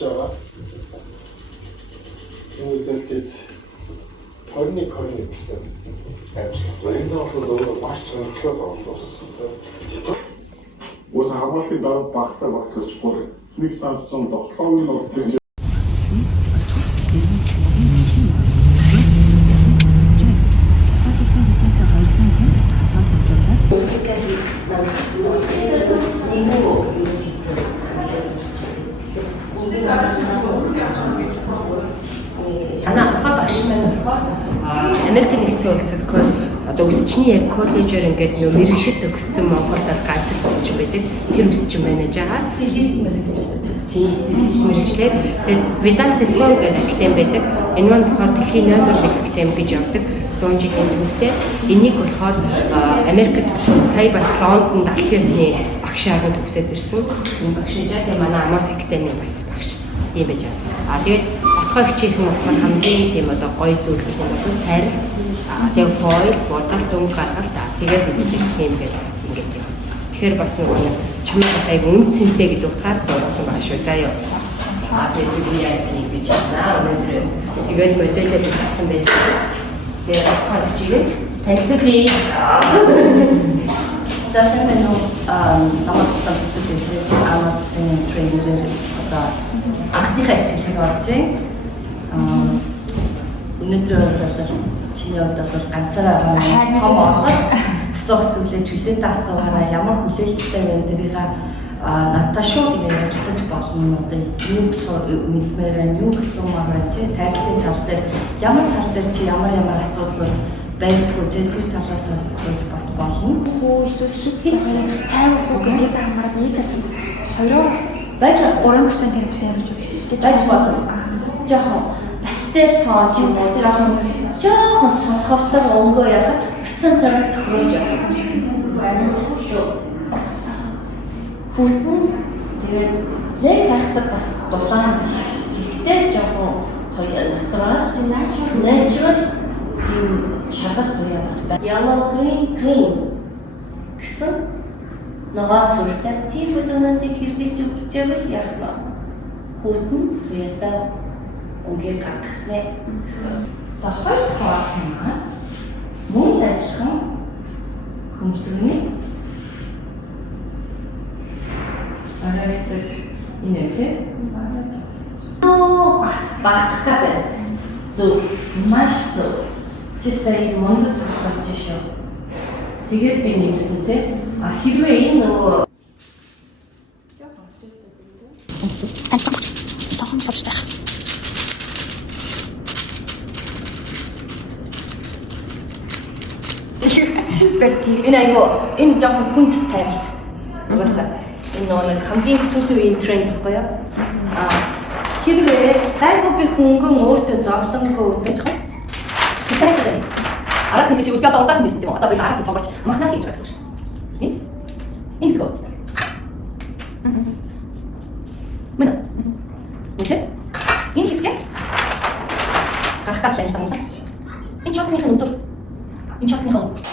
байгаа. Үүнийгээд 21 гэсэн амжилттай. Энэ бол өөрөө маш сонирхолтой болсон. Уус хамгаалтын дараа багтаа багтаж бүр нэг санссан тоглоомын ноттой Америк нэгдсэн улсад одоо өсчний яг коллежээр ингээд нөө мэрэгшил төгссөн Монголд бол ганц өсч байдаг. Тэр өсч юм байна жагаа. Мэрэгчлэр тэгээд Видасисон гэдэг академи байдаг. Энэ нь болохоор дэлхийн номер 1 академи гэж явдаг. 100 жилийн түүхтэй. Энийг болохоор Америкт сая бас Лондонд аль ёсны багшаар нь төгсөөд ирсэн. Энэ багш жаа тэгээд манай Амос академи бас багш юм байж байгаа. Тэгээд отгойгчийн болохоор хамгийн тийм одоо гоё зүйл гэх юм бол тарил тэгээд хоол, бодол, дүн гаргалт тэгээд ингэж юм гэдэг ингээд юм. Тэгэхээр бас нэг чамаас аяг үнцэнтэй гэдэг утгаар дурдсан байгаа шүү. Заяа. Тэгээд би яг ингэж байна. Өнөөдөр тэгээд модельээр бичсэн байдаг. Тэгээд отгойгчийг танилцуулъя. Заасан нь намайг тасалсан Amazon трейнер одоо анхныхаа хичээлийг орж байна. Өнөөдөр бол чиний хувьд бол ганцаараа том олох асуух зүйлээ хүлээдэг асуугаараа ямар хүлээлттэй вэ тэрийг надад шууд ингэ ярилцаж болно. Одоо юу мэдмээр байна, юу асуумаар байна тий тайлбарын тал дээр ямар тал дээр чи ямар асуудал байдгүй тэр талаас асууж бас болно. Хөө эсвэл хит цай уу гэмээс хамаарат нэг гэсэн 2-оос байж 3% тарифтай явж байна. байж болно. Жохон пастел тоон ч юм уу жоохон солиховтой өнгөө яхад процентоор тохируулж байна. Хүүтэн тэгээд нэг хайхтар бас дулаан биш. Гэхдээ жоохон натурал natural тийм шаргал туяа бас байна. Yellow green гэсэн ногоон сүртэй тийм бүдүүнүүдийг хэрэглэж өгчөөл яах нь хүүтэн туяатаа өнгийг гаргах нэ гэсэн. За хоёр дахь хамаа мөн сайхан хөмсгөний арайсаг инээтэй багтахтай байна. Зөв маш зөв. Тэстэй мондод тусалж шүү. Тэгээд би нэмсэн те. Хэрвээ энэ нөгөө жоохон болчихдаг. энэ айгу энэ жоохон хүнд тайлт. Угаасаа энэ нэг хамгийн сүүлийн үеийн тренд гэхгүй юу? Хэрвээ гайгүй би хөнгөн өөртөө зовлонгоо өгдөг. Араас нэг чи үлбэ удаас нэс тийм үү? Одоо би араас нь тоглож махнаа хийж байгаа гэсэн шүү. Энэ хэсэг үстэй. Мөн. Үнэ? Энэ хэсэг гарахад л юм байна. Энэ чосны хэн өндөр. Энэ чосны хэн.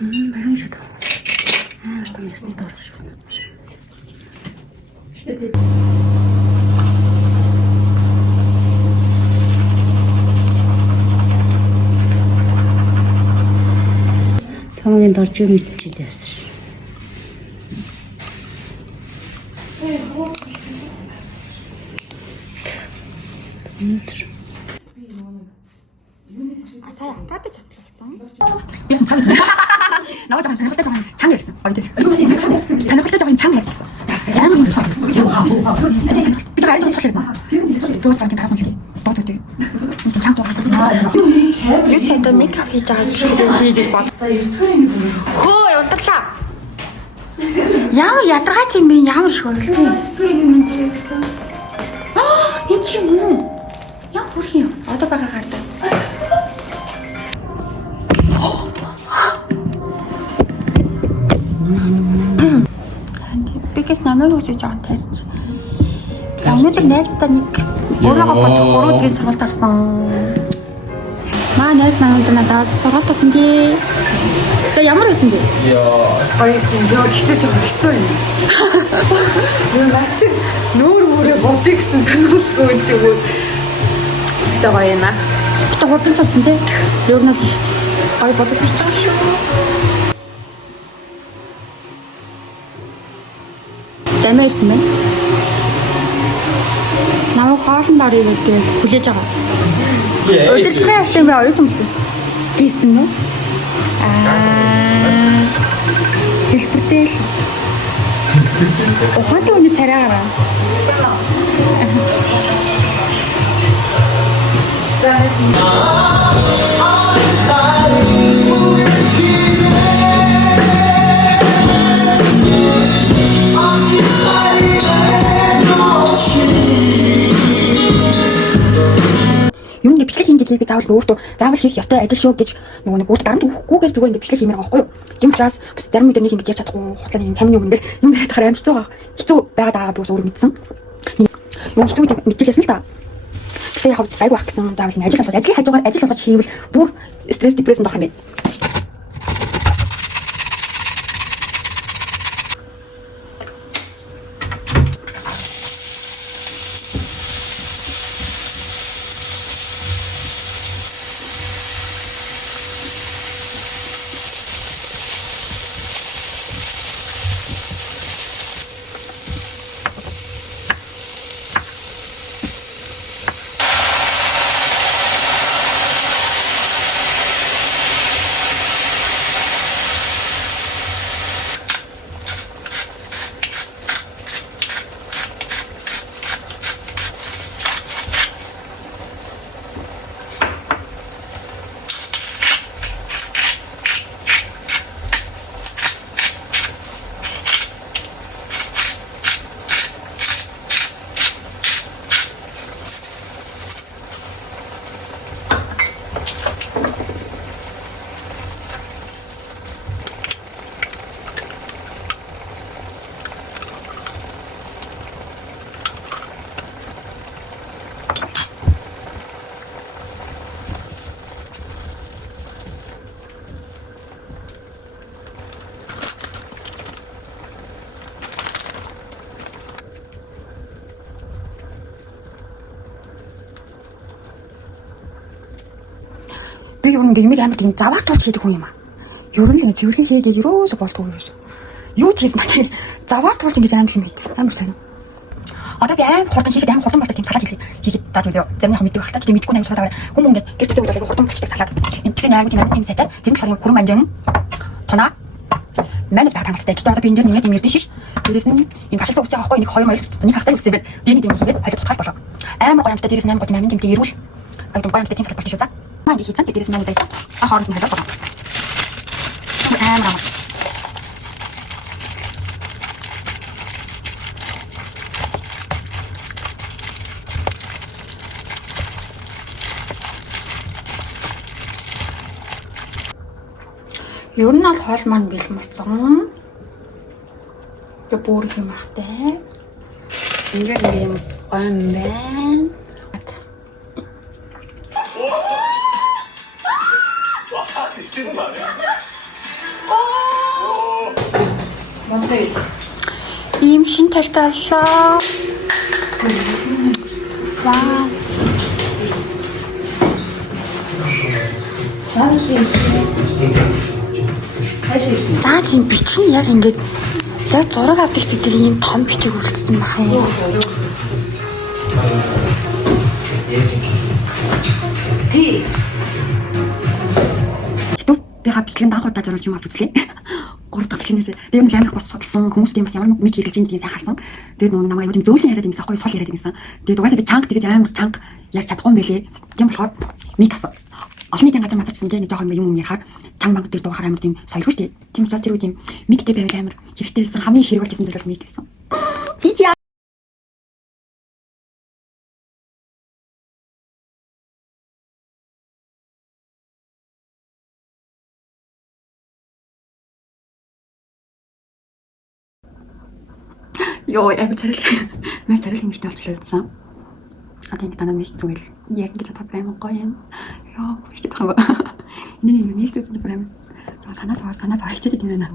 Барин шиг. Что местный дорож байна. Тамгийн дорж юм мэдчихдээ яасан. Сая аппарат авчихсан. Би ч таа. Наваа жоохон сонирхолтой жоохон чанга гэсэн. Сонирхолтой жоохон чанга ярьсан. Яа юм бэ? Би гараад ирж байна. Дөөс гараад гарах юм. Бод үгүй. Чанга жоохон. Юу ч одоо мейкап хийж байгаа гэсэн хийгээс бод. Хөө явдарлаа. Ямар ядаргаа тийм бэ? Ямар их орлоо. Стурийн юм зэрэг гэдэг. Энэ чи мөн. Яа бүрх юм. Одоо байгаа гардаг. Бигээс намайг өсөж байгаа таач. За өнөөдөр найзтай нэг өөрөөгөө бодох 3 өдрийн сургалт авсан. Маа найз надад сургалт авсан тий. За ямар байсан бэ? Хоёрсон ёо гэхдээ жоохон хэцүү юм. Юу наач нүүр мөрөө бодъё гэсэн сануулгүй юм чи юу. Гэтэ гоё юм аа. Гэтэ хурдан сурсан тий. Өөр нэг гоё бодож сурч байгаа шүү. Дэмэ ирсэн байна. Намайг хоолн дарыг гэдэг хүлээж байгаа. Өдөртхөө явсан бай оюутан болсон. Тийсэн үү? Хэлбэртэл ухаантай хүний царайгаараа. Юу нэг бичлэг хийх гэж би заавал хийх ёстой ажил шүү гэж нөгөө нэг өөртөө дарамт өгөхгүйгээр зүгээр ингэ бичлэг хиймээр байгаа байхгүй юу. Тийм учраас бас зарим үед нэг ингэ ярьж чадахгүй хутлаа нэг тамины үг ингээл юм яриад тахаар амар хэцүү байгаад байгаа би бас өөрөө мэдсэн. Юу хэцүү гэдэг мэдчихсэн л та. Тэгэхээр яг гайгүй байх гэсэн заавал юм ажил хажуугаар ажил болгож хийвэл бүр стресс депрессэнд орох юм байна. Би юу нэг юмыг амар тийм заваад туулж хийдэг хүн юм аа. Ер нь л цэвэрхэн хийгээ ерөөсө болдгоо ерөөсө. Юу ч хийсэн надад заваад туулж ингэж амар юм хийдэг. Амар сайн. Одоо би амар хурдан хийхэд амар хурдан болдог тийм салаад хийгээд зааж үзээ. Зарим нэг мэддэг байх та. Тэгээд мэдгүй амар сураад аваа. Хүмүүс ингээд гэрч үзээ удаа хурдан болчихдаг салаад. Энэ гэсэн аймаг тийм сайтай. Тэр нь болохоор юм хүрэн манжин тунаа манайд баг хамттай. Гэхдээ одоо би энэ дээр нэмээд юм ирдэ шиш. Дээрээс нь энэ гашилсан үсээ авахгүй нэг 2 майл нэг хагастай үсээ байд. Дэний дэний хийгээд хоёул тутгаал болоо. Амар гоё амттай дээрээс нь амар гоё юм тэмдэг ирүүл. Ай том гоё амттай тийм салаад болчих шүү за. Маа ингэ хийцэн дээрээс нь манайд заяа. Хооронд нь халаад болоо. Амар ер нь аль хоол маань бэлэн болсон. Тэгээ бүр их юм ахтай. Ингээд юм гоё юм байна. Ийм шин талтай боллоо. Вау. Заа тийм бичих нь яг ингээд яг зураг авдаг зүйл ийм том бичиг үлдсэн баха юм. Тий. Би хавчлын данх удаа зориулж юм авч үзлээ. 3 дахь бичлэгнээс дээр нь амар бас судалсан хүмүүс тийм бас ямар нэг мэд хэрэглэж байгаа сайн харсан. Тэгээд нөгөө намайг аюул зөөлөн яриад юмсан, гоё сул яриад юмсан. Тэгээд угаасаа би чанга тэгэж амар чанга ярьж чадахгүй юм байлээ. Тийм болохоор мик авсан. Олон нийтийн газар мацарчсан тийм жоохон юм ярахаар чанга банк дээр дуурахаар амар тийм соёлгүй шүү дээ. Тийм учраас тэр үед юм миктэй байвал амар хэрэгтэй байсан. Хамгийн их хэрэг болж исэн зүйл бол мик гэсэн. DJ Йоо, яг зэрэг мэр зэрэг юм ихтэй болчихлоо гэсэн. Одоо ингэ дандаа мих зүгээр яг ингэ чадах юм гоё юм. Йоо, их чадах юм. Энэ нэг мих зүгээр юм. Санаа зовоо хичээдэг юм байна.